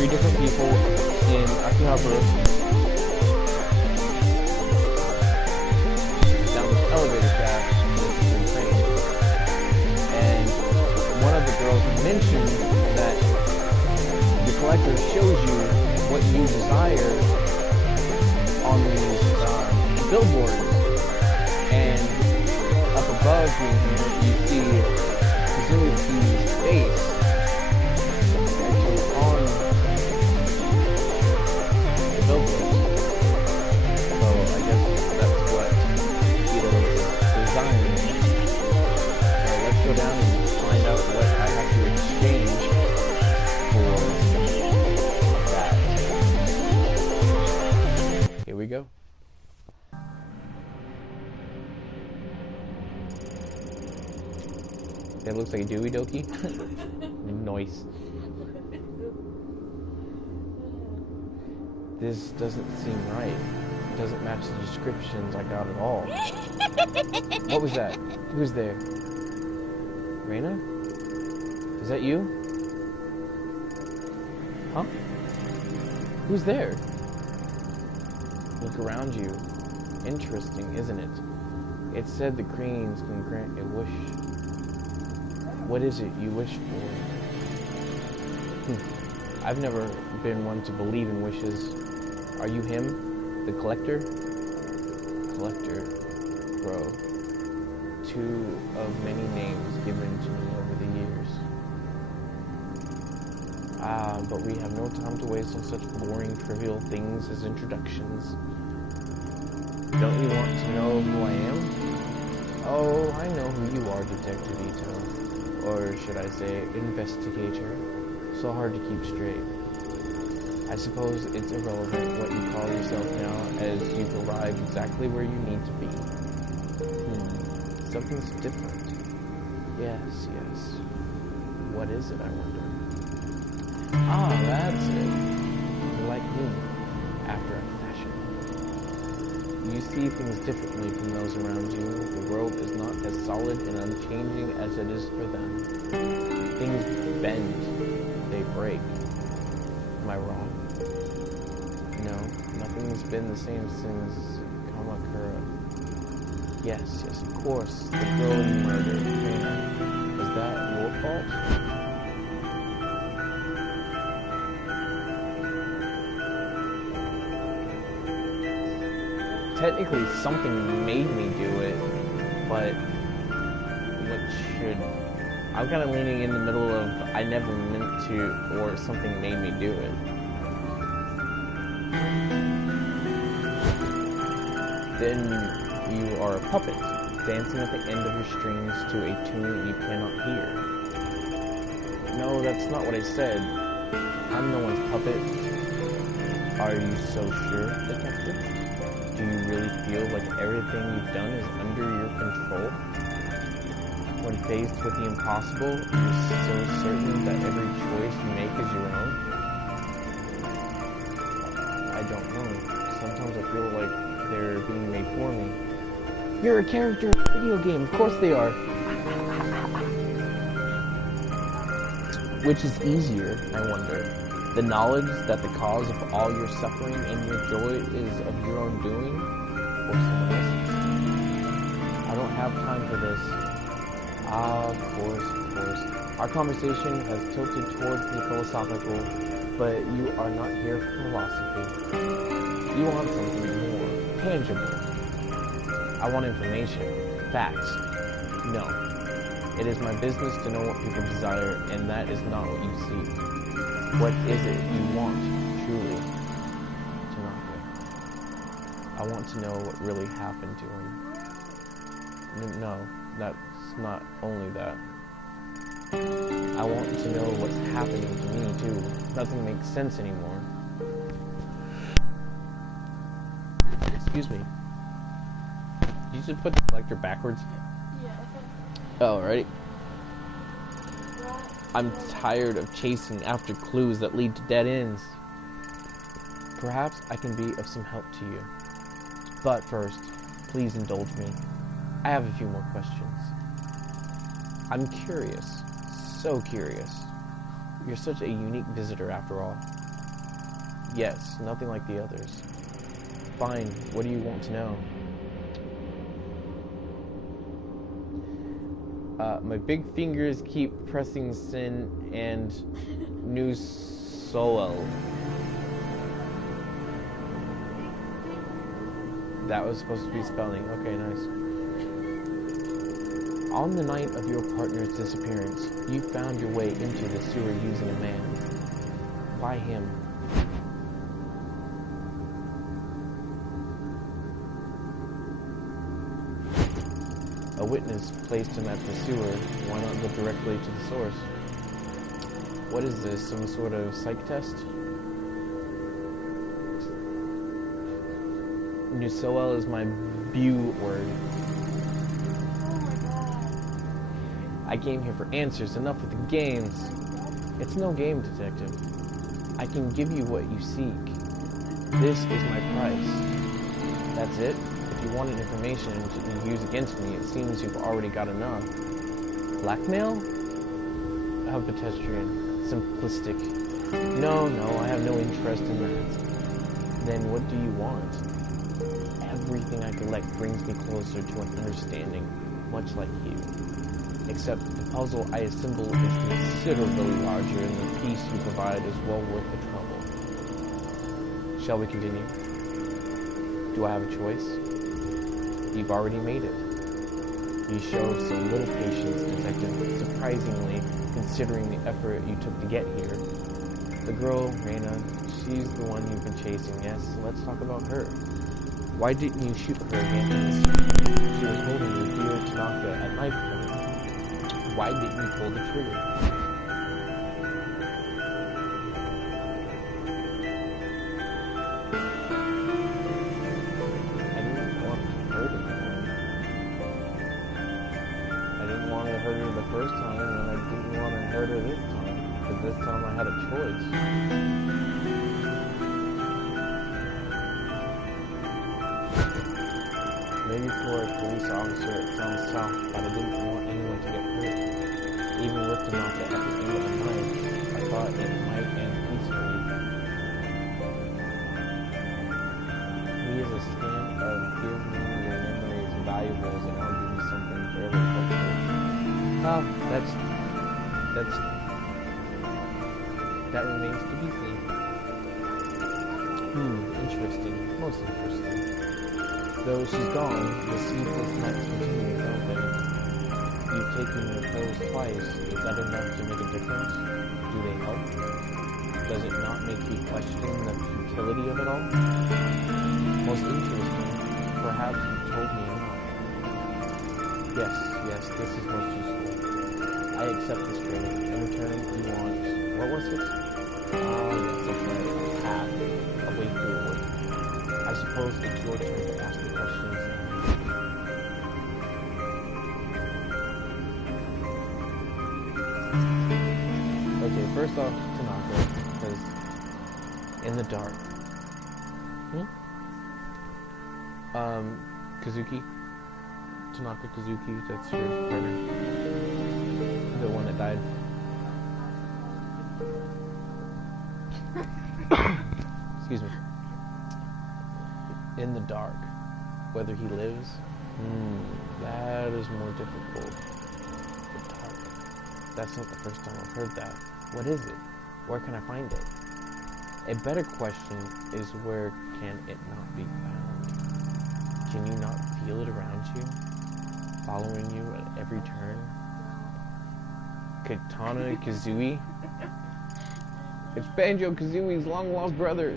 3 different people in Akihabara down this elevator shaft with 3 trains. And one of the girls mentioned that the collector shows you what you desire on these billboards. And up above you see Kazuki's face actually on the billboard. So I guess that's what Ito is designing. Alright, let's go down and find out what I have to exchange for that. Here we go. That looks like a Dewey Dokie. Nice. This doesn't seem right. It doesn't match the descriptions I got at all. What was that? Who's there? Reina? Is that you? Huh? Who's there? Look around you. Interesting, isn't it? It said the cranes can grant a wish. What is it you wish for? I've never been one to believe in wishes. Are you him? The collector? Collector. Bro. 2 of many names given to me over the years. But we have no time to waste on such boring, trivial things as introductions. Don't you want to know who I am? Oh, I know who you are, Detective Ito. Or should I say, investigator. So hard to keep straight. I suppose it's irrelevant what you call yourself now, as you've arrived exactly where you need to be. Something's different. Yes. What is it, I wonder? Ah, that's it. You're like me, after a fashion. You see things differently from those around you. The world is not as solid and unchanging as it is for them. Things bend, they break. Am I wrong? No, nothing's been the same since Kamakura. Yes, of course, the girl you murdered, Reina. Is that your fault? Technically, something made me do it, but I'm kind of leaning in the middle of I never meant to, or something made me do it. Then you are a puppet, dancing at the end of your strings to a tune you cannot hear. No, that's not what I said. I'm no one's puppet. Are you so sure, Detective? Do you really feel like everything you've done is under your control? When faced with the impossible, you're so certain that every choice you make is your own? I don't know. Sometimes I feel like they're being made for me. You're a character in a video game. Of course they are. Which is easier, I wonder? The knowledge that the cause of all your suffering and your joy is of your own doing, or someone else's? I don't have time for this. Of course. Our conversation has tilted towards the philosophical, but you are not here for philosophy. You want something more tangible. I want information, facts. No. It is my business to know what people desire, and that is not what you seek. What is it you want, truly? Tanaka. I want to know what really happened to him. No, that's not only that. I want to know what's happening to me, too. Nothing makes sense anymore. Excuse me. You should put the collector backwards. Yeah. Alrighty. I'm tired of chasing after clues that lead to dead ends. Perhaps I can be of some help to you. But first, please indulge me. I have a few more questions. I'm curious. So curious. You're such a unique visitor after all. Yes, nothing like the others. Fine, what do you want to know? My big fingers keep pressing sin and new soul. That was supposed to be spelling. Okay, nice. On the night of your partner's disappearance, you found your way into the sewer using a man. Why him? A witness placed him at the sewer. Why not go directly to the source? What is this, some sort of psych test? Nusoel is my bew word. I came here for answers, enough with the games. It's no game, detective. I can give you what you seek. This is my price. That's it? If you wanted information to use against me, it seems you've already got enough. Blackmail? How pedestrian. Simplistic. No, I have no interest in that. Then what do you want? Everything I collect brings me closer to an understanding, much like you. Except the puzzle I assemble is considerably larger, and the piece you provide is well worth the trouble. Shall we continue? Do I have a choice? You've already made it. You show some little patience, detective, surprisingly, considering the effort you took to get here. The girl, Reina, she's the one you've been chasing, yes? Let's talk about her. Why didn't you shoot her again? She was holding the dear Tanaka at knife point. Why didn't you pull the trigger? I didn't want to hurt her. I didn't want to hurt her the first time, and I didn't want to hurt her this time. But this time I had a choice. Maybe for a police officer it sounds soft, but I didn't want anyone to get hurt. Even with Tanaka at the end of the night, I thought it might end peacefully. Me as a stamp of give me your memories and valuables, and I'll give you something fairly helpful. Oh, that remains to be seen. Interesting. Most interesting. Though she's gone, the sleepless nights continue, don't they? You've taken your pills twice. Is that enough to make a difference? Do they help? Does it not make you question the futility of it all? Most interesting. Perhaps you told me enough. Yes, this is most useful. I accept this trade. In return, you want... What was it? Yes, a path. A way forward. I suppose it's your turn to ask the questions. Okay, first off, Tanaka, because in the dark. Kazuki? Tanaka Kazuki, that's your partner. The one that died. Excuse me. In the dark, whether he lives, that is more difficult. The dark. That's not the first time I've heard that. What is it? Where can I find it? A better question is, where can it not be found? Can you not feel it around you? Following you at every turn? Katana Kazooie? It's Banjo-Kazooie's long-lost brother.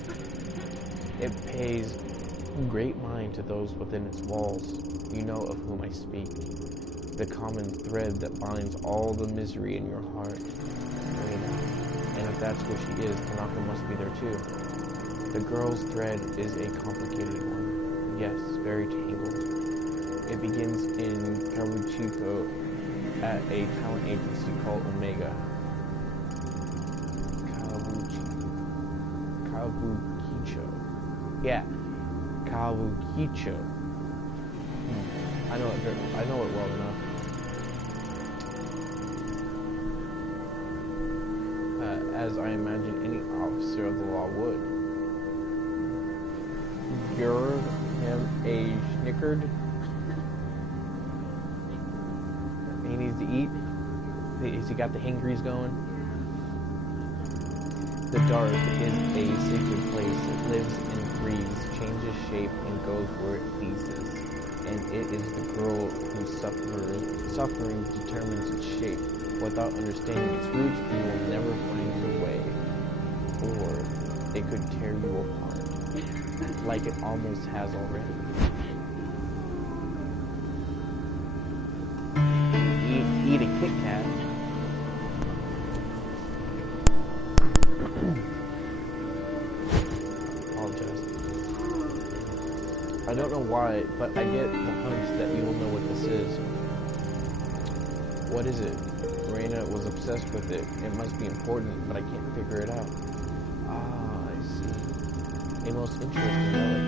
It pays great mind to those within its walls. You know of whom I speak. The common thread that binds all the misery in your heart. And if that's where she is, Tanaka must be there too. The girl's thread is a complicated one. Yes, very tangled. It begins in Kabukicho at a talent agency called Omega. Kabukicho. Yeah. Kabukicho. I know it well enough. As I imagine any officer of the law would. Gure him a snickered. He needs to eat. Has he got the hangries going? The dark is a sacred place. It lives and breathes, changes shape, and goes where it pleases. And it is the girl whose suffering determines its shape. Without understanding its roots, you will never find your way. Or it could tear you apart, like it almost has already. Eat a Kit Kat. Apologize. I don't know why, but I get the hunch that you will know what this is. What is it? Reina was obsessed with it. It must be important, but I can't figure it out. Ah, I see. A most interesting relic.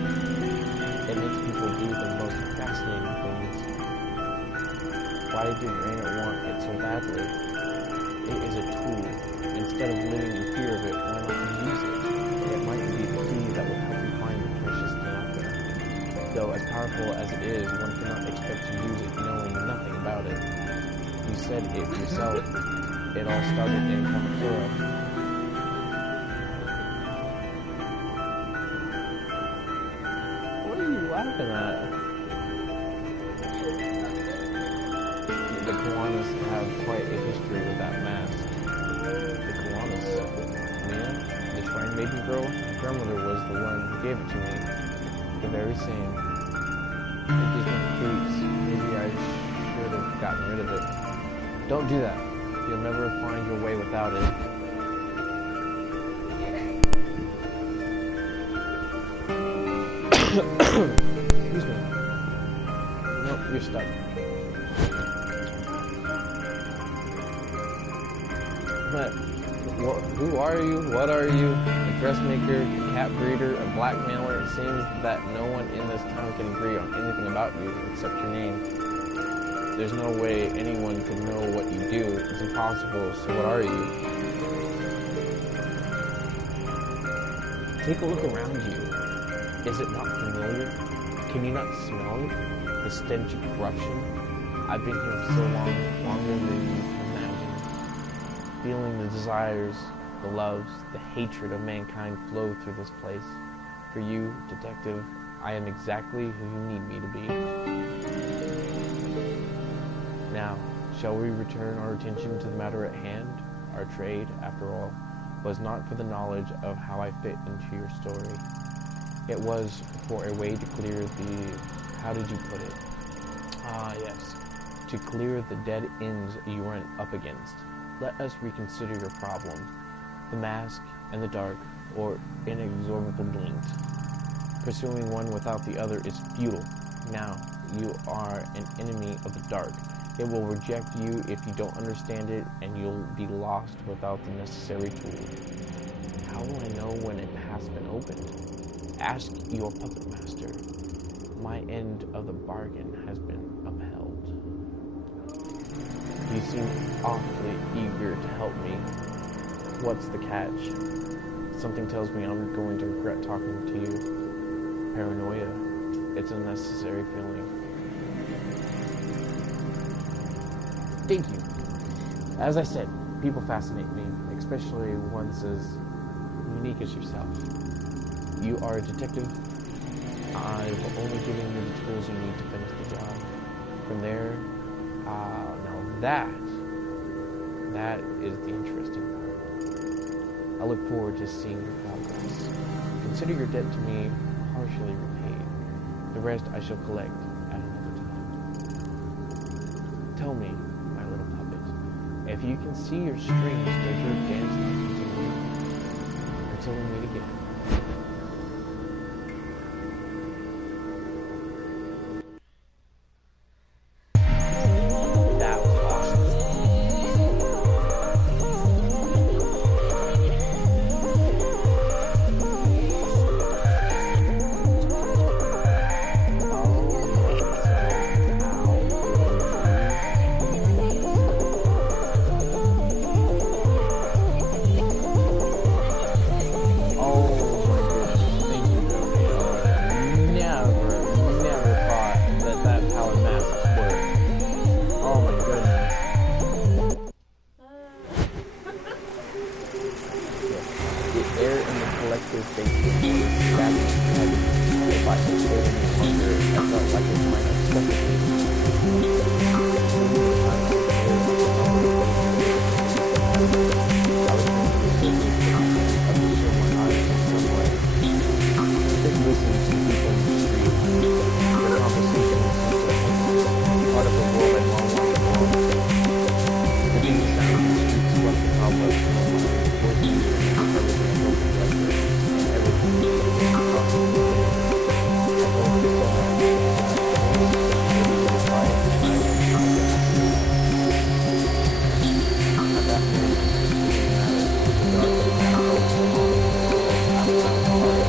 It makes people do the most fascinating things. Why did Reina want it so badly? It is a tool. Instead of living in fear of it, why not use it? It might be the key that will help you find the precious Tanaka. Though as powerful as it is, one cannot expect to use it knowing nothing about it. You said it yourself. It all started in Kamakura. What are you laughing at? The Kiwanis have quite a history with that mask. The Kiwanis? Mia? The Shrine Maiden girl? My grandmother was the one who gave it to me. The very same. It gives me creeps. Maybe I should have gotten rid of it. Don't do that. You'll never find your way without it. Excuse me. Nope, you're stuck. But who are you? What are you? A dressmaker, a cat breeder, a blackmailer? It seems that no one in this town can agree on anything about you except your name. There's no way anyone could know what you do. It's impossible. So what are you? Take a look around you. Is it not familiar? Can you not smell it? The stench of corruption? I've been here for so long, longer than you can imagine. Feeling the desires, the loves, the hatred of mankind flow through this place. For you, detective, I am exactly who you need me to be. Now, shall we return our attention to the matter at hand? Our trade, after all, was not for the knowledge of how I fit into your story. It was for a way to clear the... how did you put it? Ah, yes. To clear the dead ends you run up against. Let us reconsider your problem. The mask and the dark, or inexorably linked. Pursuing one without the other is futile. Now, you are an enemy of the dark. It will reject you if you don't understand it, and you'll be lost without the necessary tools. How will I know when it has been opened? Ask your puppet master. My end of the bargain has been upheld. You seem awfully eager to help me. What's the catch? Something tells me I'm going to regret talking to you. Paranoia. It's a necessary feeling. Thank you. As I said, people fascinate me, especially ones as unique as yourself. You are a detective. I've only given you the tools you need to finish the job. From there, now that is the interesting part. I look forward to seeing your progress. Consider your debt to me partially repaid. The rest I shall collect at another time. Tell me, my little puppet, if you can see your strings, does your dance not continue? Until we meet again. collective basis was stagnant and heavy. If I sustained any longer, I felt like it might have suffocated me. I was trying to surface of the silver eyes in some way. Just listen to people in the street. Their conversation was part of the world I long wanted to belong to. The beat sound of the streets swept the cobwebs from my mind, forcing me to remember everything I broken record and everything that was possible. I hope this so much. Maybe to try it, and I won't be able to ask you. At that moment, it didn't matter. The dark was now broken along the world. I was out of heart.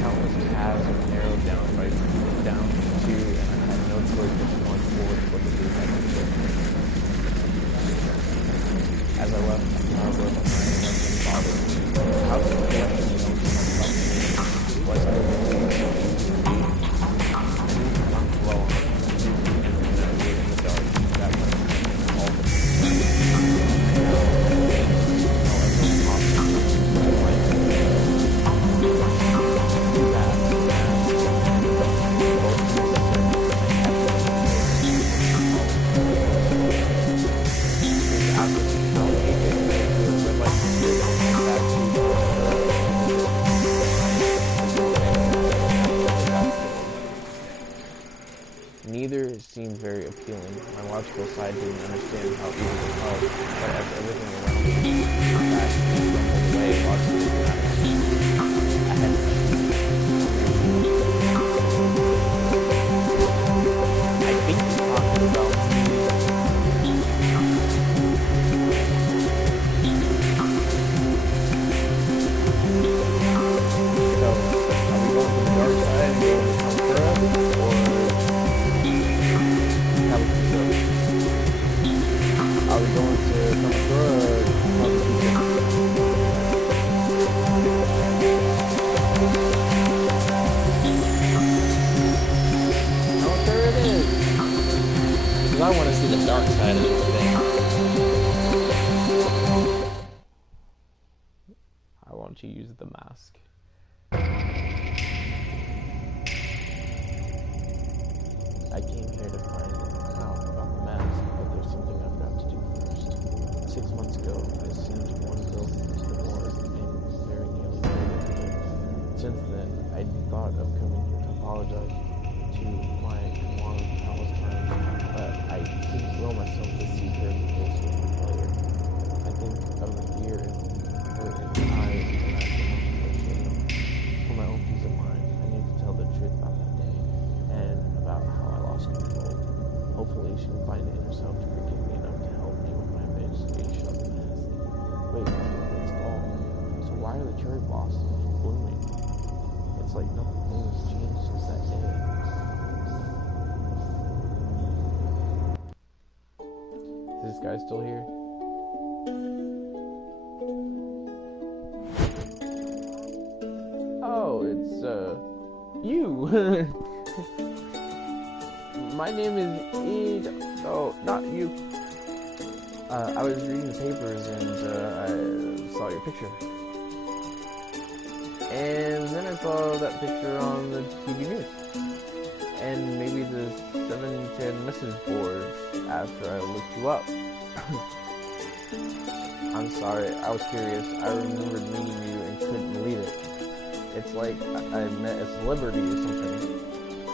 Countless paths were narrowed down to, and I had no choice but to march forward toward the route I had chosen. As I left the harbor behind, nothing bothered me. How could I question the ocean about me? Was I really I need to find flow on it, and remember in the dark that much all the I know, however possible, to find too bad, both neither seemed very appealing. My logical side didn't understand how evil it felt, but as everything around me crashed and crumbled away, logically I had to choose. I think he's talking about so, are we going to the dark side and going to Kamakura, or are we going to Kamakura or Kamakura? Oh, there it is! Because I want to see the dark side of this thing. I want to use the mask. I came here to find out about the mask, but there's something I've got to do first. 6 months ago, I sent one girl to the war and very nearly murdered her. Since then, I thought of coming here to apologize to my mom countless times, but I couldn't will myself to see her in the face with my failure. I think of the fear in her eyes when I come up to shame. For my own peace of mind, I need to tell the truth about that day, and about how I lost control. Hopefully she can find it in herself to forgive me enough to help me with my investigation of the mask. Wait, it's fall. So why are the cherry blossoms blooming? It's like nothing has changed since that day. Is this guy still here? Oh, it's you. My name is Id. Oh, not you. I was reading the papers and I saw your picture. And then I saw that picture on the TV news. And maybe the 710 message boards after I looked you up. I'm sorry, I was curious. I remembered meeting you and couldn't believe it. It's like I met a celebrity or something.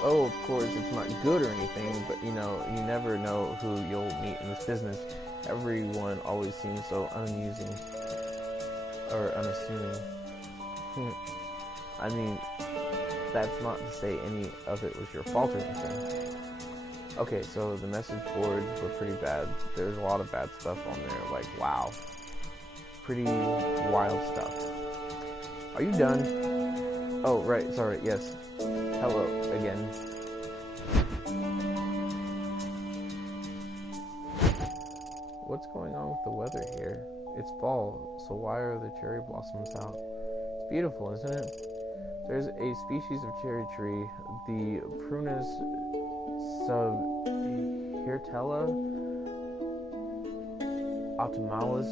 Oh, of course, it's not good or anything, but you know, you never know who you'll meet in this business. Everyone always seems so unamusing or unassuming. I mean, that's not to say any of it was your fault or anything. Okay, so the message boards were pretty bad. There's a lot of bad stuff on there, like, wow. Pretty wild stuff. Are you done? Oh, right, sorry, yes. Hello, again. What's going on with the weather here? It's fall, so why are the cherry blossoms out? It's beautiful, isn't it? There's a species of cherry tree, the Prunus subhirtella autumnalis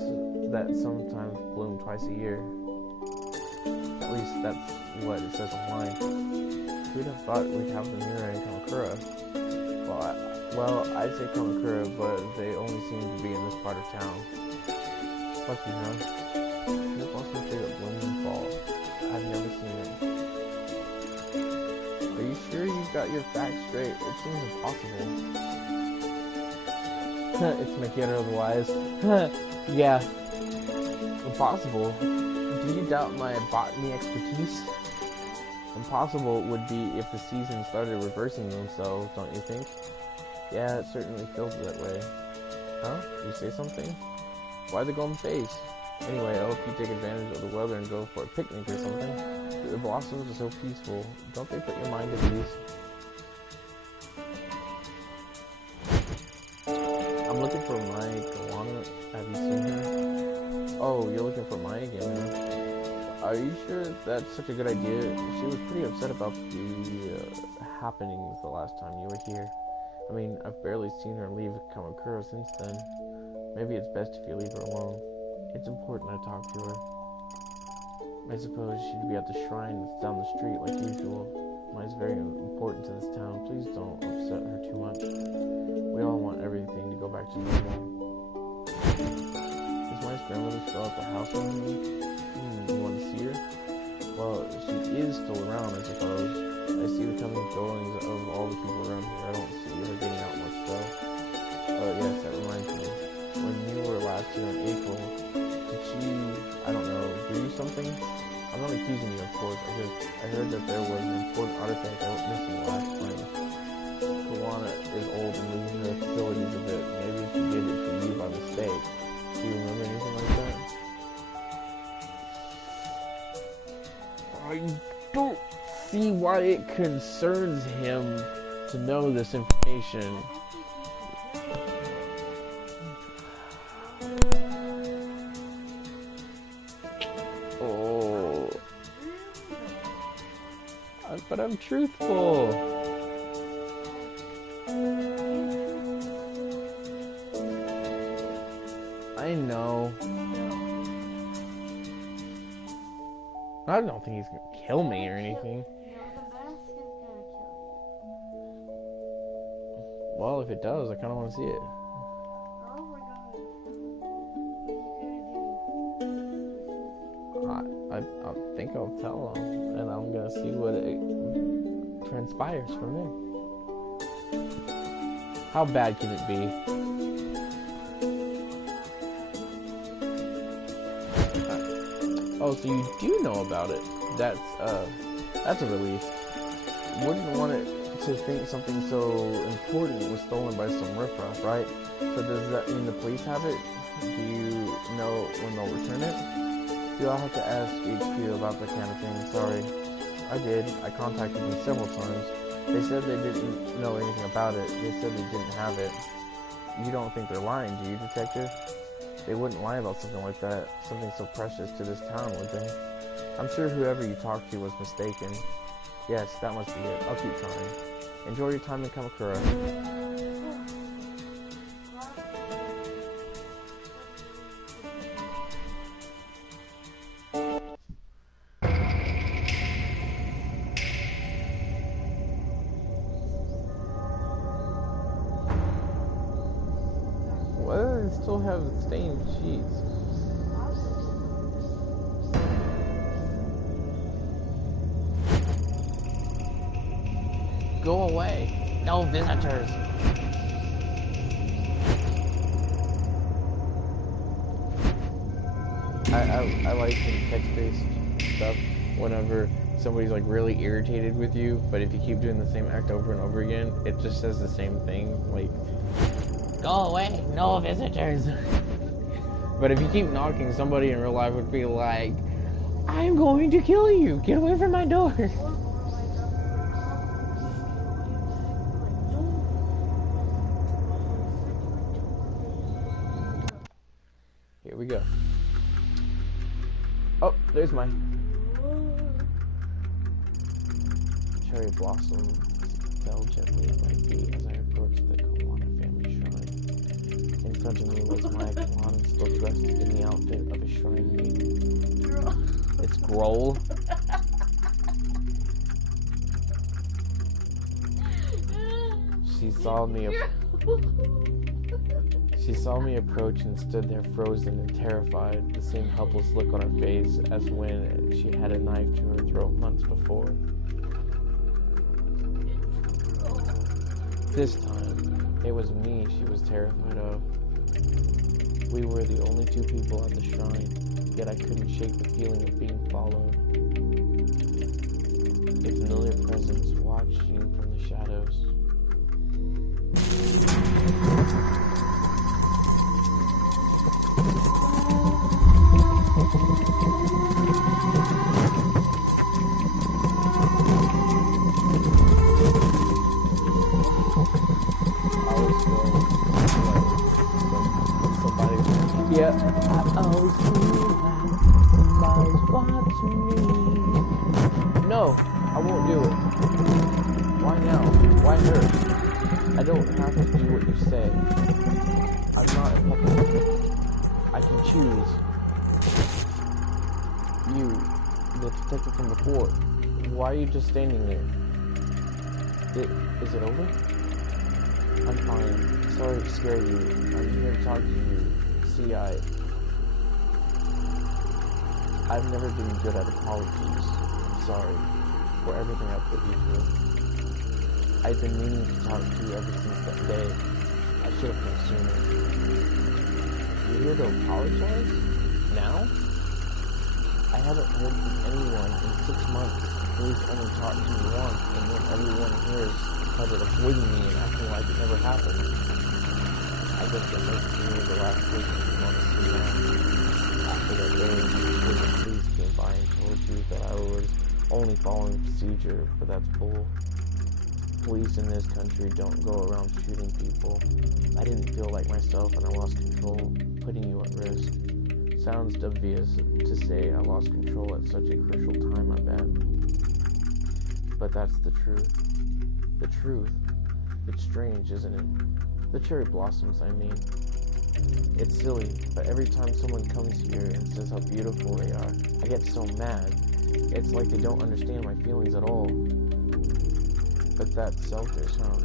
that sometimes bloom twice a year. At least that's what it says online. Who'd have thought we'd have them here in Kamakura? Well, I'd say Kamakura, but they only seem to be in this part of town. Lucky, huh? Your blossoms fade at bloom in fall. I've never seen them. Are you sure you've got your facts straight? It seems impossible. It's Makira the Wise. Yeah. Impossible? Do you doubt my botany expertise? Impossible would be if the seasons started reversing themselves, don't you think? Yeah, it certainly feels that way. Huh? You say something? Why the golden face? Anyway, I hope you take advantage of the weather and go for a picnic or something. The blossoms are so peaceful. Don't they put your mind at ease? I'm looking for Mai Kawana. Have you seen her? Oh, you're looking for Mai again, huh? Are you sure that's such a good idea? She was pretty upset about the happenings the last time you were here. I mean, I've barely seen her leave Kamakura since then. Maybe it's best if you leave her alone. It's important I talk to her. I suppose she'd be at the shrine that's down the street like usual. Mai's very important to this town. Please don't upset her too much. We all want everything to go back to normal. Is Mai's grandmother still at the house with me? You want to see her? Well, she is still around, I suppose. I see the coming and goings of all the people around here. I don't see her getting out much, though. Yes, that reminds me. When you were last here in April, did she, I don't know, do you something? I'm not accusing you, of course. I heard that there was an important artifact I was missing last spring. Kawana is old and losing her facilities a bit. Maybe she gave it to you by mistake. Do you remember anything like that? I don't see why it concerns him to know this information. But I'm truthful. I know. I don't think he's gonna kill me or anything. Well, if it does, I kind of want to see it. I think I'll tell him, and I'm gonna see what it transpires from there. How bad can it be? Oh, so you do know about it. That's a relief. Wouldn't want it to think something so important was stolen by some riffraff, right? So does that mean the police have it? Do you know when they'll return it? I'll have to ask HQ about that kind of thing. Sorry. I did. I contacted them several times. They said they didn't know anything about it. They said they didn't have it. You don't think they're lying, do you, detective? They wouldn't lie about something like that. Something so precious to this town, would they? I'm sure whoever you talked to was mistaken. Yes, that must be it. I'll keep trying. Enjoy your time in Kamakura. Still have stained sheets. Go away. No visitors. I like some text-based stuff whenever somebody's like really irritated with you, but if you keep doing the same act over and over again, it just says the same thing, like, go away, no visitors. But if you keep knocking, somebody in real life would be like, I'm going to kill you, get away from my door. Here we go. Oh, there's my cherry blossom fell gently at my feet as I approached the Kawana family shrine. In front of me was Maya Kalana, still dressed in the outfit of a shrine maiden. It's Grohl. She saw me approach and stood there frozen and terrified, the same helpless look on her face as when she had a knife to her throat months before. This time, it was me she was terrified of. We were the only two people at the shrine, yet I couldn't shake the feeling of being followed. A familiar presence watching from the shadows. Yeah, I always feel like somebody's watching me. No, I won't do it. Why now? Why her? I don't have to do what you say. I'm not a puppet. I can choose. You, the detective from before. Why are you just standing there? Is it over? I'm fine. Sorry to scare you. I'm here to talk to you. See, I've never been good at apologies. I'm sorry for everything I put you through. I've been meaning to talk to you ever since that day. I should have come sooner. You're here to apologize? Now? I haven't heard from anyone in 6 months. Police only talked to me once, and then everyone here started avoiding me and acting like it never happened. I guess that makes me the last person who wants to know. After that day, the police came by and told you that I was only following procedure, but that's bull. Police in this country don't go around shooting people. I didn't feel like myself and I lost control, putting you at risk. Sounds obvious to say I lost control at such a crucial time, I bet. But that's the truth. The truth. It's strange, isn't it? The cherry blossoms, I mean. It's silly, but every time someone comes here and says how beautiful they are, I get so mad. It's like they don't understand my feelings at all. But that's selfish, huh?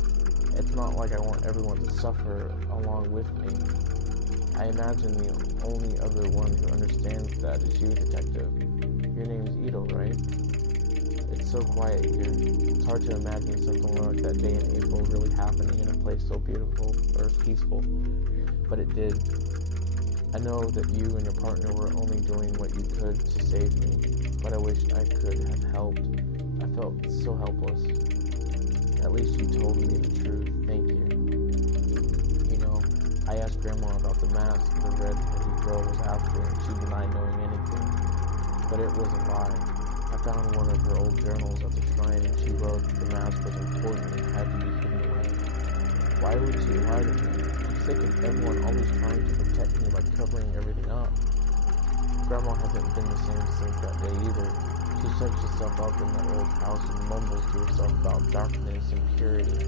It's not like I want everyone to suffer along with me. I imagine the only other one who understands that is you, Detective. Your name's Ito, right? It's so quiet here. It's hard to imagine something like that day in April really happening in a place so beautiful or peaceful. But it did. I know that you and your partner were only doing what you could to save me, but I wish I could have helped. I felt so helpless. At least you told me the truth. Thank you. You know, I asked Grandma about the mask the red-headed girl was after, and she denied knowing anything. But it was a lie. I found one of her old journals at the shrine, and she wrote the mask was important and had to be hidden away. Why would she lie to me? I'm sick of everyone always trying to protect me by covering everything up. Grandma hasn't been the same since that day either. She shuts herself up in that old house and mumbles to herself about darkness and purity.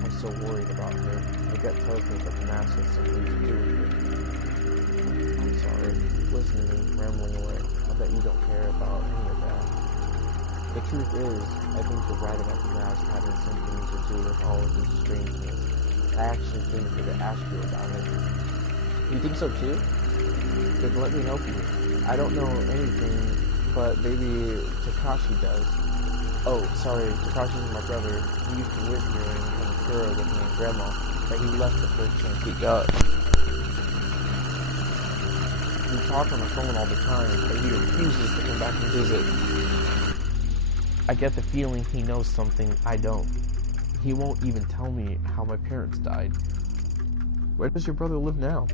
I'm so worried about her. My gut tells me that the mask has something to do with it. I'm sorry. Listen to me, rambling away. I bet you don't care about any of that. The truth is, I think you're right about the mask having something to do with all of this strangeness. I actually think that I asked you about it. You think so too? Then let me help you. I don't know anything, but maybe Takashi does. Oh, sorry, Takashi's my brother. He used to live here in Kamakura with me and Grandma, but he left the first chance he got. We talk on the phone all the time, but he refuses to come back and visit. I get the feeling he knows something I don't. He won't even tell me how my parents died. Where does your brother live now?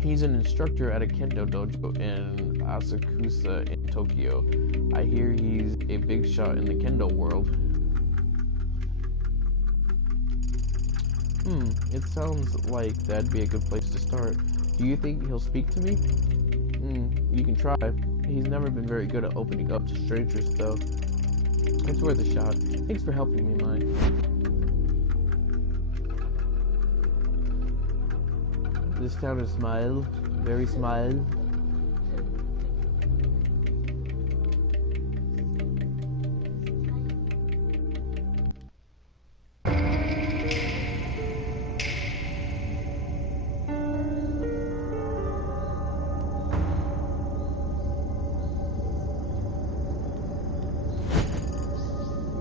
He's an instructor at a kendo dojo in Asakusa in Tokyo. I hear he's a big shot in the kendo world. It sounds like that'd be a good place to start. Do you think he'll speak to me? You can try. He's never been very good at opening up to strangers, though. It's worth a shot. Thanks for helping me, Mai. This town is smile. Very smile.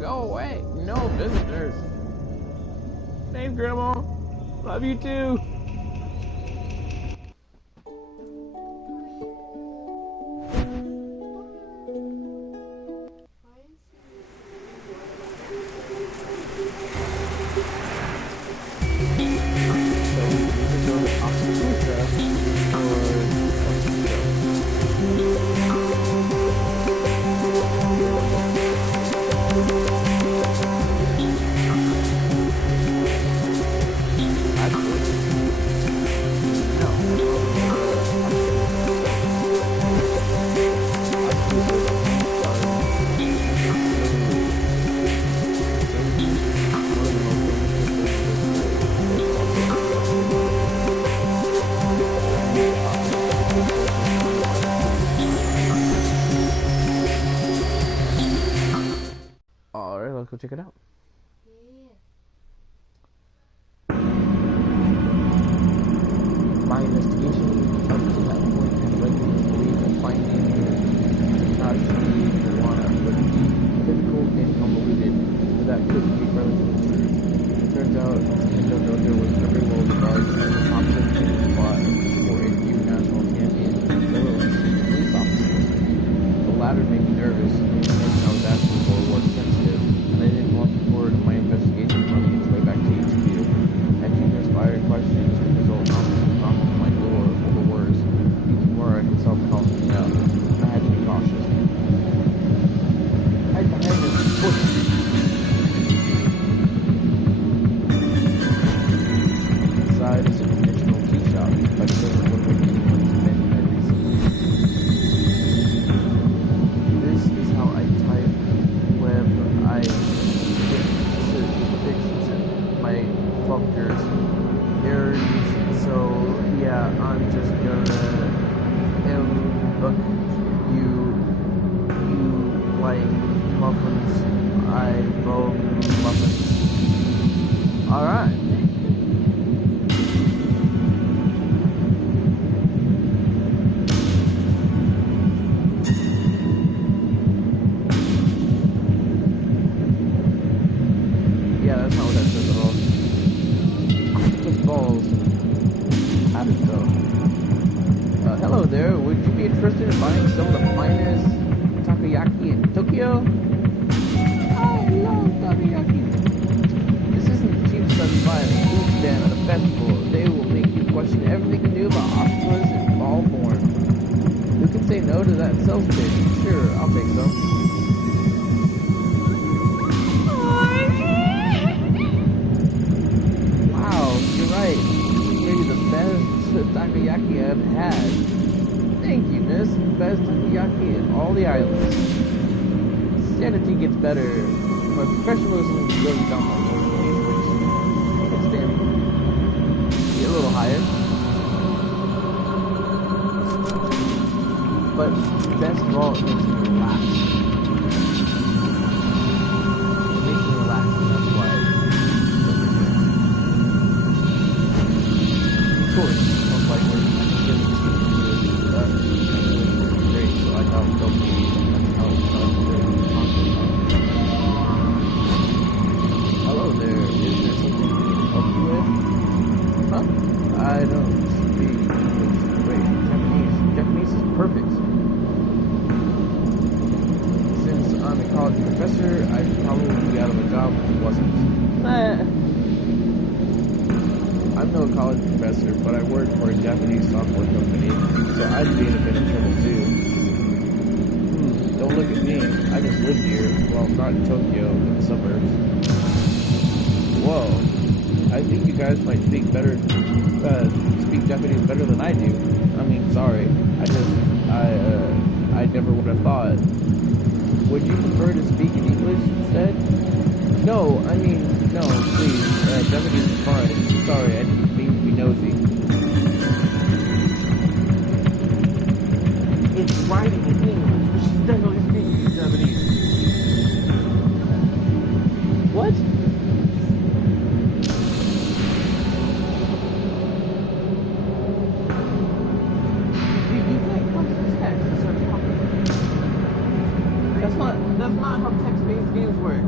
Go away. No visitors. Thanks, Grandma. Love you too. Alright, let's go check it out. My investigation up to that point had led me to believe that finding technology marijuana would be difficult and convoluted, but that couldn't be further from the truth. It turns out Nintendo Dojo was very well regarded as a competent training spot for a few national champions and several police officers. The latter made me nervous. The information I was asking for was sensitive, and I didn't want the cord of my investigation running its way back to HQ. Answering inspired questions could result in knocking my door over words. Even more, I could self-calm me out. I had to be cautious. Hide behind this bush. Inside is a traditional tea shop, but it doesn't look like anyone's been there recently. This is how I type web. I fix my functors errors. So yeah, I'm just gonna book you like muffins. I vote muffins. Alright. Yeah, that's not what that says at all. Octopus balls. How did it go? Hello there. Would you be interested in buying some of the finest takoyaki in Tokyo? I love takoyaki. This isn't the cheap stuff you buy at a food stand at a festival. They will make you question everything you knew about octopus and ball form. Who can say no to that sales pitch? Sure, I'll take some. Right, maybe the best takoyaki I've had. Thank you, miss. Best takoyaki in all the islands. Sanity gets better. My professionalism goes down my which can stand be a little higher. But best of all, it makes me relax. It makes me relax, and that's why. Of course, most likely, I can get great, so I thought it would be hello there, is there something we can help you with? Huh? I don't speak English. Wait, Japanese is perfect. Since I'm a college professor, I'd probably be out of a job if it wasn't. I'm no college professor, but I work for a Japanese software company, so I'd be in a bit of trouble too. Don't look at me, I just live here, well, not in Tokyo, in the suburbs. Whoa, I think you guys might speak speak Japanese better than I do. I mean, sorry, I never would have thought. Would you prefer to speak in English instead? No, I mean, no, please, Japanese is fine. Sorry, I didn't mean to be nosy. writing in English, but she's definitely speaking in Japanese. What? You can't come to this text and start talking. That's not how text-based games work.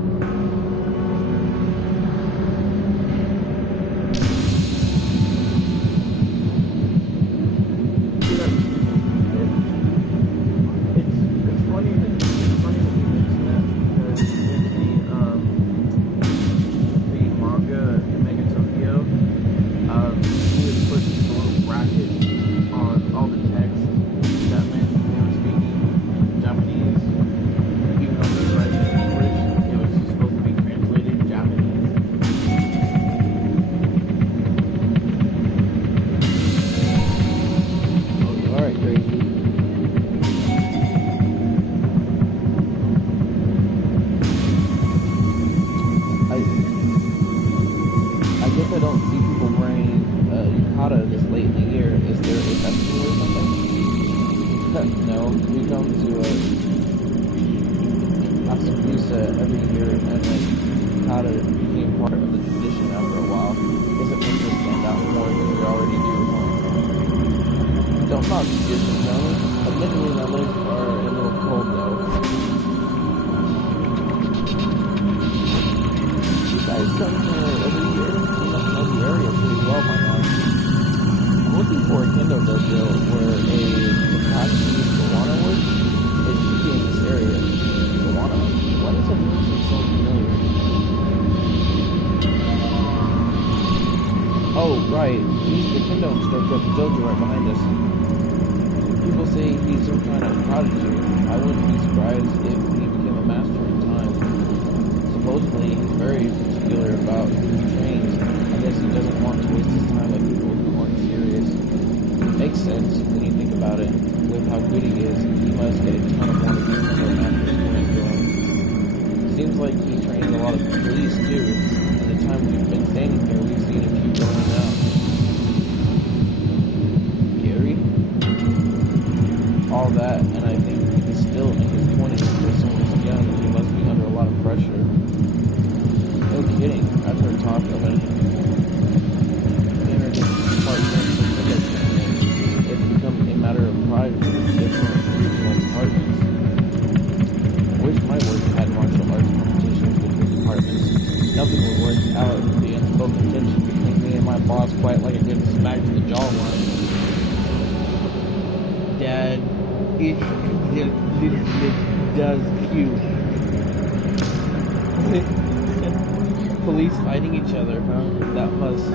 Police fighting each other, huh? That must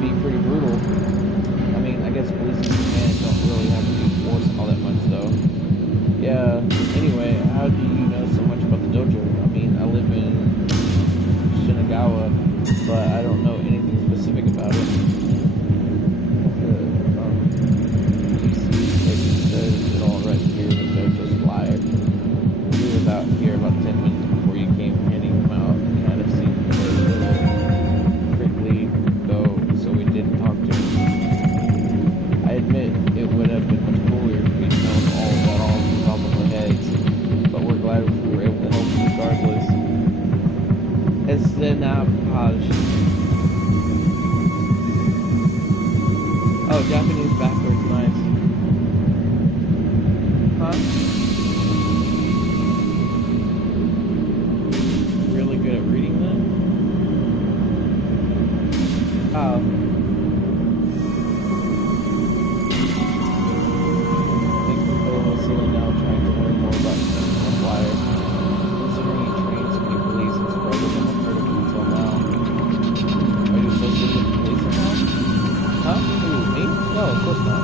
be pretty brutal. I mean, I guess police in Japan don't really have to use force all that much, though. Yeah, anyway, how do you know so much about the dojo? I mean, I live in Shinagawa, but I don't know anything specific about it. PC says it all right here, the dojo's live. He was out here about 10 minutes before you came handing him out. Kind of seemed a little prickly, though, so we didn't talk to him. I admit it would have been much cooler if we'd known all that off the top of our heads, but we're glad we were able to help you regardless. Esenapaj. Oh, Japanese backwards, nice. Huh? Really good at reading that? Oh. Makes me feel a little silly now trying to learn more about Flyer. Considering you trained so many police and struggled and I've heard of them until now. Are you associated with the police somehow? Huh? Who, me? No, of course not.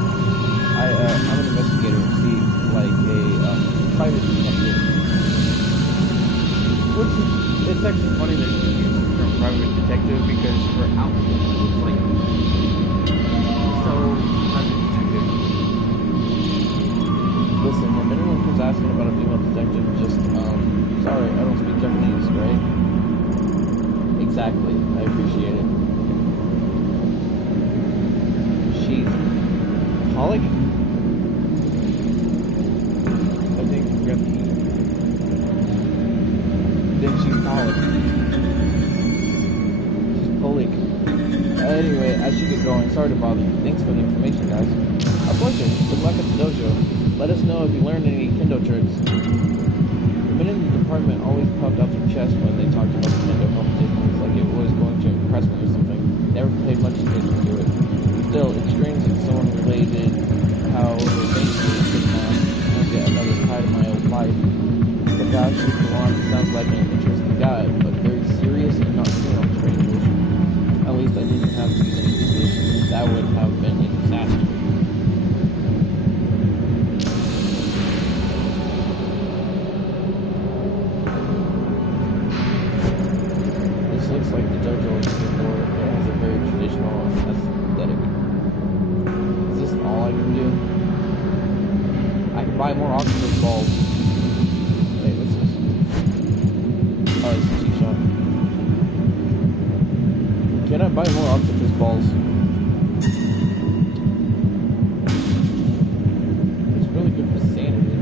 I'm an investigator, see, like a private detective. Which is, it's actually funny that you use the term private detective because her outfit looks like so private detective. Listen, if anyone comes asking about a female detective, just, sorry, I don't speak Japanese, right? Exactly, I appreciate it. She's Pollock? going. Sorry to bother you. Thanks for the information, guys. Our pleasure. Good luck at the dojo. Let us know if you learned any kendo tricks. The men in the department always puffed out their chest when they talked about the kendo competitions, like it was going to impress me or something. Never paid much attention to it. Still, it's strange that someone related how they think could get another side of my old life. Takashi Kawan sounds like an interesting guy, but very serious and not keen on strangers. At least I didn't have to use any position. That would have been a disaster. This looks like the dojo is before. It has a very traditional aesthetic. Is this all I can do? I can buy more octopus balls. Wait, what's this? Oh, it's a T-shot. Can I buy more octopus balls? It's really good for sanity.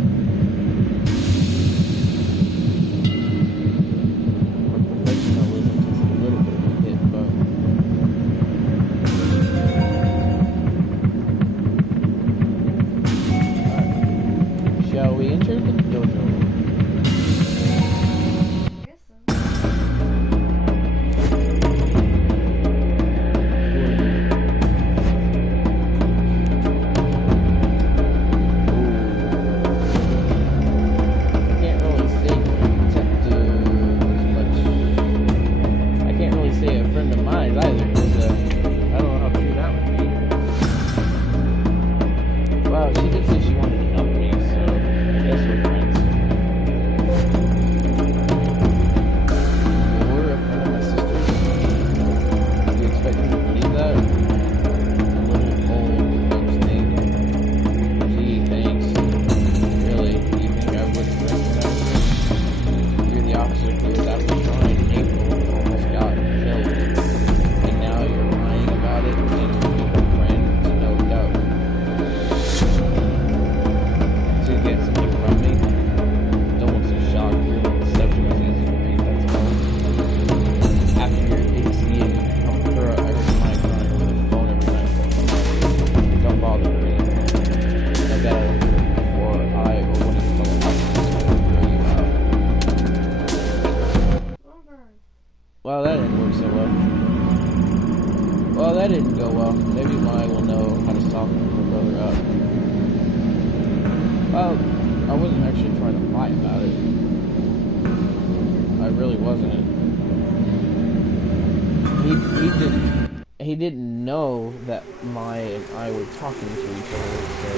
My professionalism takes a little bit of a hit, but... Alright. Shall we enter the dojo? Well, that didn't work so well. Well, that didn't go well. Maybe Mai will know how to soften her brother up. Well, I wasn't actually trying to lie about it. I really wasn't. He didn't know that Mai and I were talking to each other, so...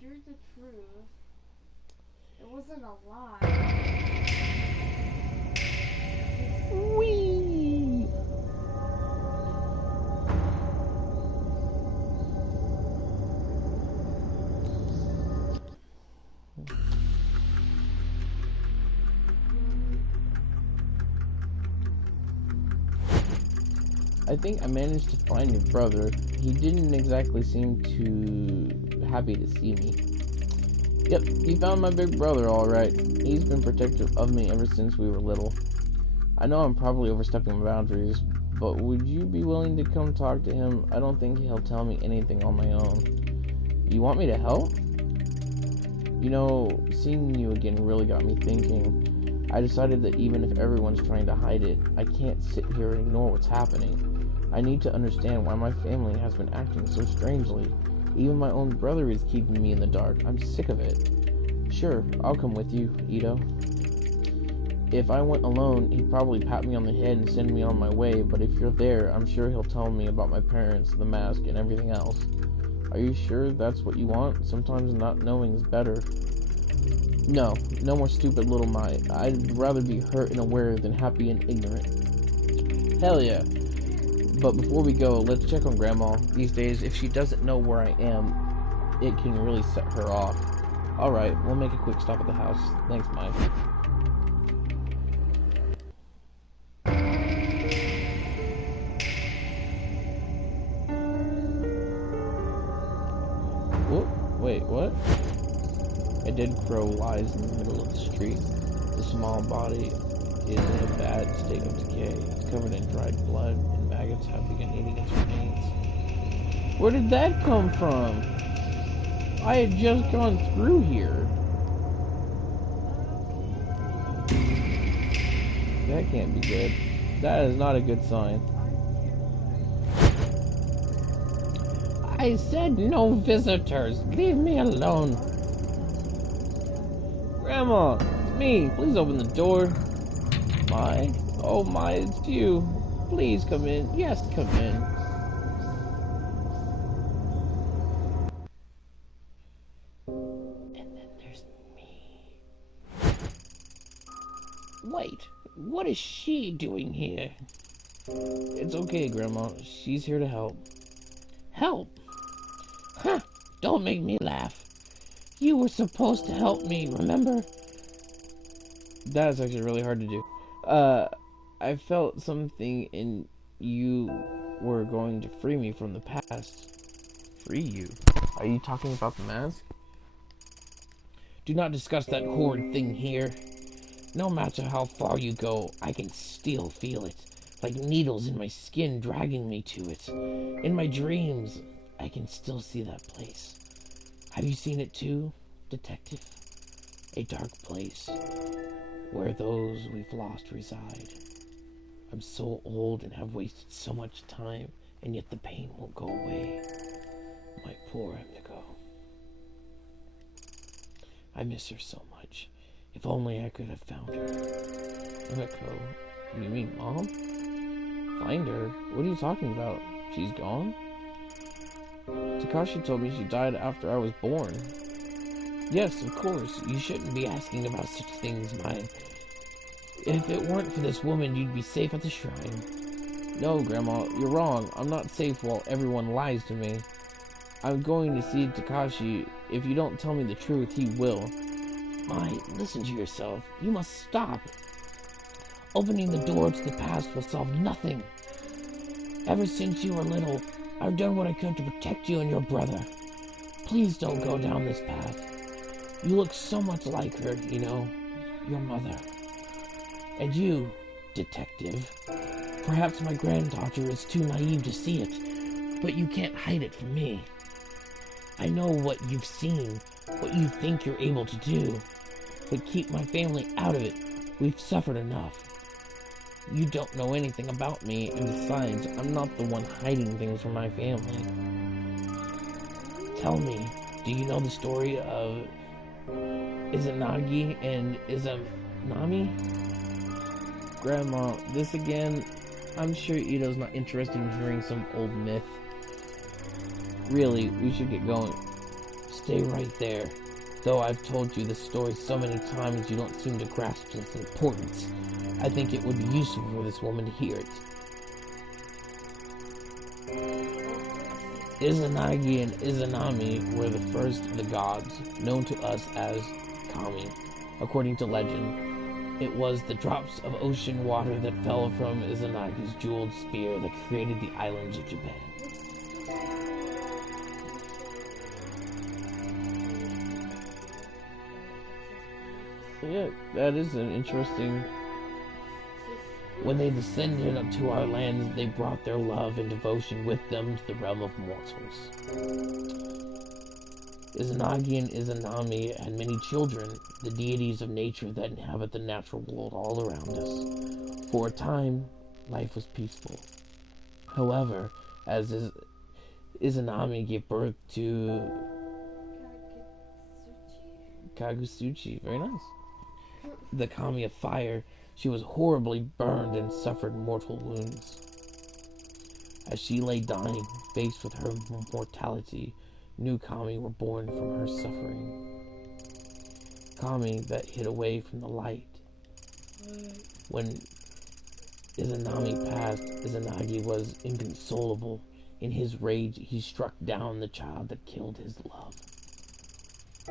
Here's the truth. It wasn't a lie. Whee! I think I managed to find your brother. He didn't exactly seem too happy to see me. Yep, you found my big brother alright. He's been protective of me ever since we were little. I know I'm probably overstepping my boundaries, but would you be willing to come talk to him? I don't think he'll tell me anything on my own. You want me to help? You know, seeing you again really got me thinking. I decided that even if everyone's trying to hide it, I can't sit here and ignore what's happening. I need to understand why my family has been acting so strangely. Even my own brother is keeping me in the dark. I'm sick of it. Sure, I'll come with you, Ito. If I went alone, he'd probably pat me on the head and send me on my way, but if you're there, I'm sure he'll tell me about my parents, the mask, and everything else. Are you sure that's what you want? Sometimes not knowing is better. No more stupid little Mai. I'd rather be hurt and aware than happy and ignorant. Hell yeah. But before we go, let's check on Grandma. These days, if she doesn't know where I am, it can really set her off. Alright, we'll make a quick stop at the house. Thanks, Mai. Whoop, wait, what? A dead crow lies in the middle of the street. The small body is in a bad state of decay. It's covered in dried blood and maggots. maggots have begun eating its remains. Where did that come from? I had just gone through here. That can't be good. That is not a good sign. I said no visitors. Leave me alone. Grandma, it's me. Please open the door. My, oh my, it's you. Please come in. Yes, come in. And then there's me. Wait, what is she doing here? It's okay, Grandma. She's here to help. Help? Huh, don't make me laugh. You were supposed to help me, remember? That is actually really hard to do. I felt something in you were going to free me from the past. Free you? Are you talking about the mask? Do not discuss that horrid thing here. No matter how far you go, I can still feel it, like needles in my skin dragging me to it. In my dreams, I can still see that place. Have you seen it too, Detective? A dark place where those we've lost reside. I'm so old and have wasted so much time, and yet the pain won't go away. My poor Emiko. I miss her so much. If only I could have found her. Emiko? You mean Mom? Find her? What are you talking about? She's gone? Takashi told me she died after I was born. Yes, of course. You shouldn't be asking about such things, mine. If it weren't for this woman, you'd be safe at the shrine. No, Grandma, you're wrong. I'm not safe while everyone lies to me. I'm going to see Takashi. If you don't tell me the truth, he will. Mai, listen to yourself. You must stop. Opening the door to the past will solve nothing. Ever since you were little, I've done what I could to protect you and your brother. Please don't go down this path. You look so much like her, you know, your mother. And you, Detective, perhaps my granddaughter is too naive to see it, but you can't hide it from me. I know what you've seen, what you think you're able to do, but keep my family out of it. We've suffered enough. You don't know anything about me, and besides, I'm not the one hiding things from my family. Tell me, do you know the story of Izanagi and Izanami? Grandma, this again? I'm sure Ito's not interested in hearing some old myth. Really, we should get going. Stay right there. Though I've told you this story so many times, you don't seem to grasp its importance. I think it would be useful for this woman to hear it. Izanagi and Izanami were the first of the gods, known to us as Kami. According to legend, it was the drops of ocean water that fell from Izanagi's jeweled spear that created the islands of Japan. Yeah, that is an interesting... When they descended unto our lands, they brought their love and devotion with them to the realm of mortals. Izanagi and Izanami had many children, the deities of nature that inhabit the natural world all around us. For a time, life was peaceful. However, as Izanami gave birth to Kagutsuchi, very nice, the Kami of Fire, she was horribly burned and suffered mortal wounds. As she lay dying, faced with her mortality, new Kami were born from her suffering. Kami that hid away from the light. When Izanami passed, Izanagi was inconsolable. In his rage, he struck down the child that killed his love.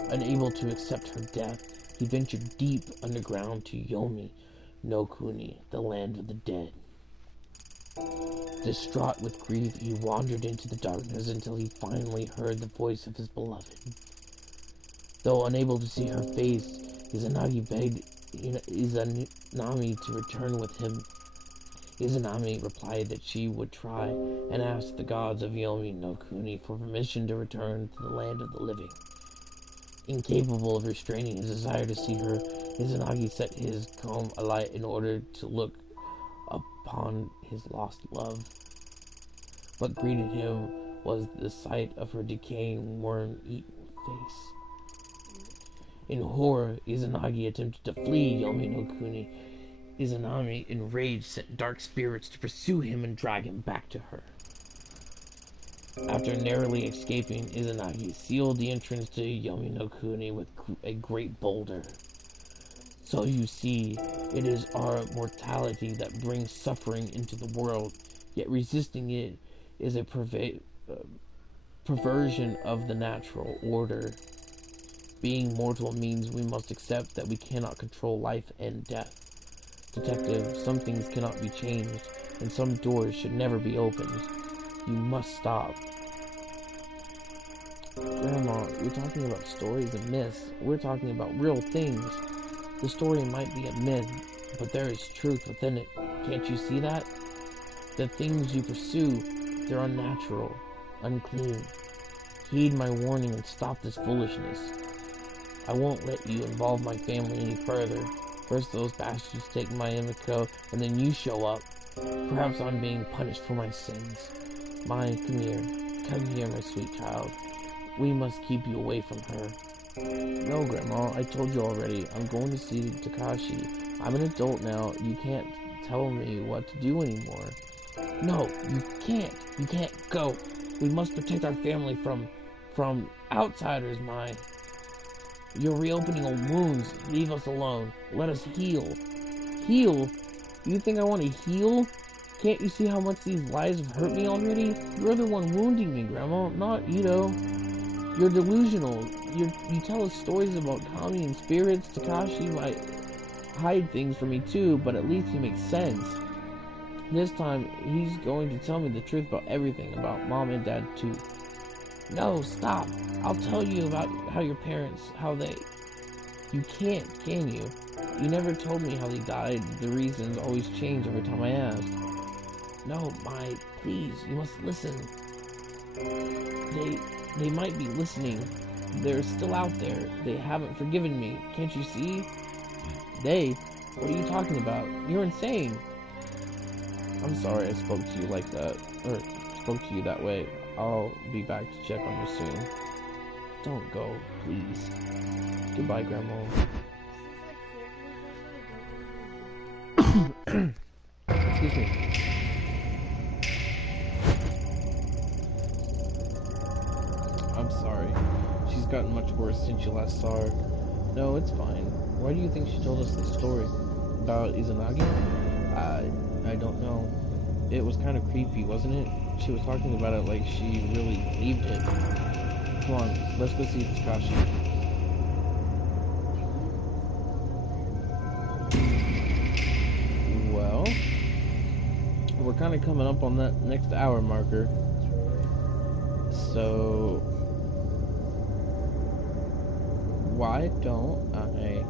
Unable to accept her death, he ventured deep underground to Yomi no Kuni, the land of the dead. Distraught with grief, he wandered into the darkness until he finally heard the voice of his beloved. Though unable to see her face, Izanagi begged Izanami to return with him. Izanami replied that she would try and asked the gods of Yomi no Kuni for permission to return to the land of the living. Incapable of restraining his desire to see her, Izanagi set his comb alight in order to look upon his lost love. What greeted him was the sight of her decaying, worm-eaten face. In horror, Izanagi attempted to flee Yomi no Kuni. Izanami, enraged, sent dark spirits to pursue him and drag him back to her. After narrowly escaping, Izanagi sealed the entrance to Yomi no Kuni with a great boulder. So you see, it is our mortality that brings suffering into the world, yet resisting it is a perversion of the natural order. Being mortal means we must accept that we cannot control life and death. Detective, some things cannot be changed, and some doors should never be opened. You must stop. Grandma, you're talking about stories and myths. We're talking about real things. The story might be a myth, but there is truth within it. Can't you see that? The things you pursue, they're unnatural, unclean. Heed my warning and stop this foolishness. I won't let you involve my family any further. First those bastards take my Emiko, and then you show up. Perhaps I'm being punished for my sins. Come here, my sweet child. We must keep you away from her. No, Grandma, I told you already. I'm going to see Takashi. I'm an adult now. You can't tell me what to do anymore. No, you can't. You can't go. We must protect our family from outsiders, Mai. You're reopening old wounds. Leave us alone. Let us heal. Heal? You think I want to heal? Can't you see how much these lies have hurt me already? You're the one wounding me, Grandma, not Ito. You're delusional. You tell us stories about Kami and spirits. Takashi might hide things from me too, but at least he makes sense. This time, he's going to tell me the truth about everything, about Mom and Dad too. No, stop. I'll tell you about how your parents, You can't, can you? You never told me how they died. The reasons always change every time I ask. No, please, you must listen. They might be listening. They're still out there. They haven't forgiven me. Can't you see? They? What are you talking about? You're insane. I'm sorry I spoke to you like that. Or spoke to you that way. I'll be back to check on you soon. Don't go, please. Goodbye, Grandma. Excuse me. I'm sorry. She's gotten much worse since you last saw her. No, it's fine. Why do you think she told us the story? About Izanagi? I don't know. It was kind of creepy, wasn't it? She was talking about it like she really believed it. Come on, let's go see Takashi. Well, we're kind of coming up on that next hour marker. So, why don't I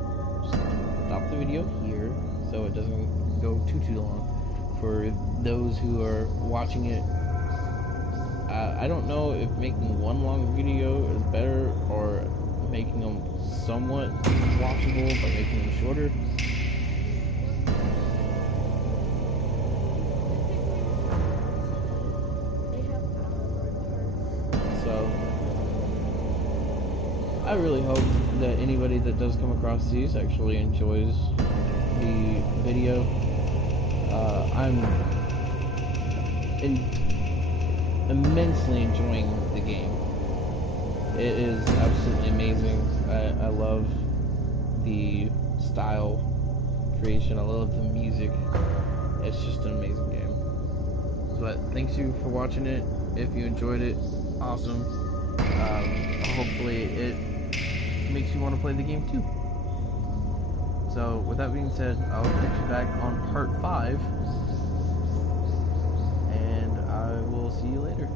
stop the video here so it doesn't go too long for those who are watching it. I don't know if making one long video is better or making them somewhat watchable by making them shorter. So I really hope that anybody that does come across these actually enjoys the video. I'm immensely enjoying the game. It is absolutely amazing. I love the style creation. I love the music. It's just an amazing game. But thanks you for watching it. If you enjoyed it, awesome. Hopefully it makes you want to play the game too. So with that being said, I'll catch you back on part 5. And I will see you later.